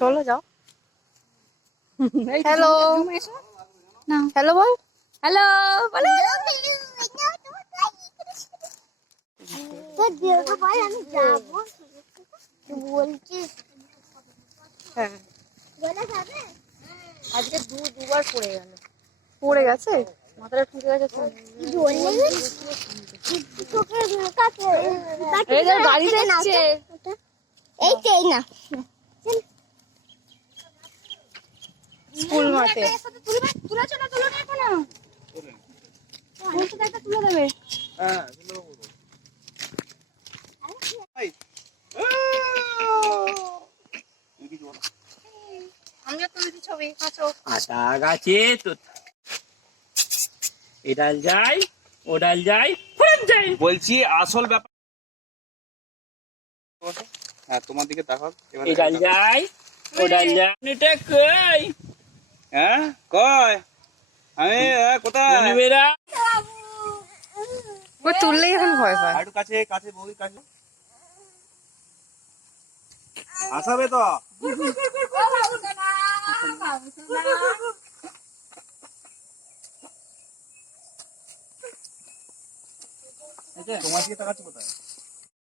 চলো যাও। Hello, hello বল, hello বলো। হ্যাঁ, আজকে দুবার পড়ে গেল। পড়ে গেছে, মাথাটা ঠুকে গেছে। গাড়ি যাচ্ছে, এই না স্কুল মাঠে। তুলে দেবে। আমিও তুলেছি ছবি। আটা গাছে তো এডাল যাই ওডাল যাই যাই বলছি আসল ব্যাপার। হ্যাঁ, তোমার দিকে তাকাও এবার। এডাল যাই ওডাল যাই। এটা কই? হ্যাঁ কয় আমি কোথায় বেরা ও তুললেই এখন ভয় পায়। একটু কাছে কাছে বউই কাছে আসাবে তো। তোমার দিকে তাকাচ্ছি কোথায়?